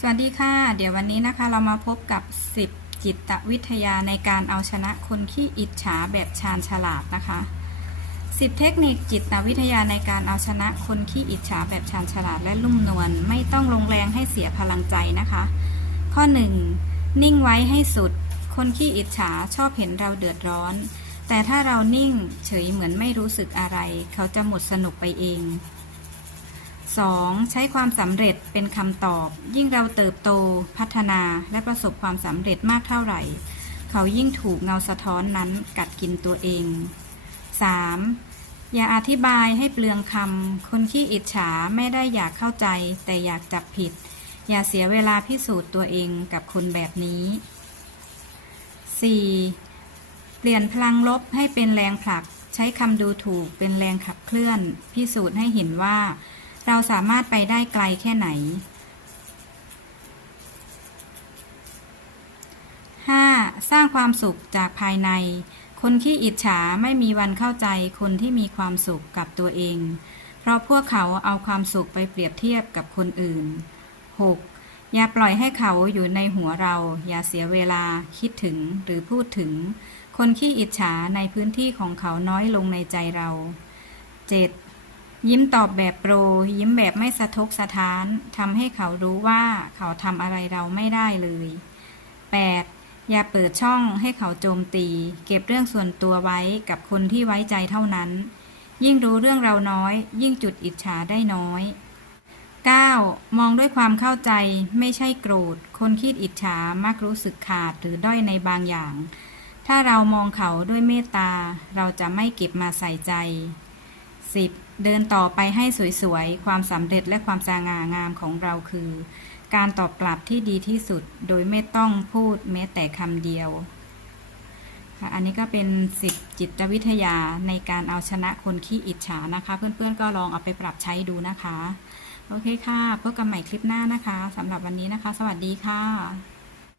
สวัสดีค่ะ เดี๋ยววันนี้นะคะเรามาพบกับ 10 จิตวิทยาในการเอาชนะคนขี้อิจฉาแบบชาญฉลาดนะคะ 10 เทคนิคจิตวิทยาในการเอาชนะคนขี้อิจฉาแบบชาญฉลาดและลุ่มนวลไม่ต้องลงแรงให้เสียพลังใจนะคะ ข้อ 1. นิ่งไว้ให้สุด คนขี้อิจฉาชอบเห็นเราเดือดร้อน แต่ถ้าเรานิ่งเฉยเหมือนไม่รู้สึกอะไร เขาจะหมดสนุกไปเอง 2. ใช้ความสำเร็จเป็นคำตอบ ยิ่งเราเติบโต พัฒนาและประสบความสำเร็จมากเท่าไหร่ เขายิ่งถูกเงาสะท้อนนั้นกัดกินตัวเอง 3. อย่าอธิบายให้เปลืองคำคนขี้อิจฉาไม่ได้อยากเข้าใจ แต่อยากจับผิด อย่าเสียเวลาพิสูจน์ตัวเองกับคนแบบนี้ 4. เปลี่ยนพลังลบให้เป็นแรงผลัก ใช้คำดูถูกเป็นแรงขับเคลื่อน พิสูจน์ให้เห็นว่า เราสามารถไปได้ไกลแค่ไหน 5. สร้างความสุขจากภายใน คนที่อิจฉาไม่มีวันเข้าใจคนที่มีความสุขกับตัวเอง เพราะพวกเขาเอาความสุขไปเปรียบเทียบกับคนอื่น 6. อย่าปล่อยให้เขาอยู่ในหัวเรา อย่าเสียเวลาคิดถึงหรือพูดถึง คนที่อิจฉาในพื้นที่ของเขาน้อยลงในใจเรา 7. ยิ้มตอบแบบโปร ยิ้มแบบไม่สะทกสะท้านทำให้เขารู้ว่าเขาทำอะไรเราไม่ได้เลย 8. อย่าเปิดช่องให้เขาโจมตี เก็บเรื่องส่วนตัวไว้กับคนที่ไว้ใจเท่านั้น ยิ่งรู้เรื่องเราน้อย ยิ่งจุดอิจฉาได้น้อย 9. มองด้วยความเข้าใจไม่ใช่โกรธ คนคิดอิจฉามักรู้สึกขาดหรือด้อยในบางอย่าง ถ้าเรามองเขาด้วยเมตตา เราจะไม่เก็บมาใส่ใจ 10. เดินต่อไปให้สวยๆ ความสำเร็จและความสง่างามของเราคือ การตอบกลับที่ดีที่สุดโดยไม่ต้องพูดแม้แต่คำเดียวค่ะอันนี้ก็เป็นสิบจิตวิทยาในการเอาชนะคนขี้อิจฉานะคะ เพื่อนๆก็ลองเอาไปปรับใช้ดูนะคะ โอเคค่ะพบกันใหม่คลิปหน้านะคะสำหรับวันนี้นะคะ สวัสดีค่ะ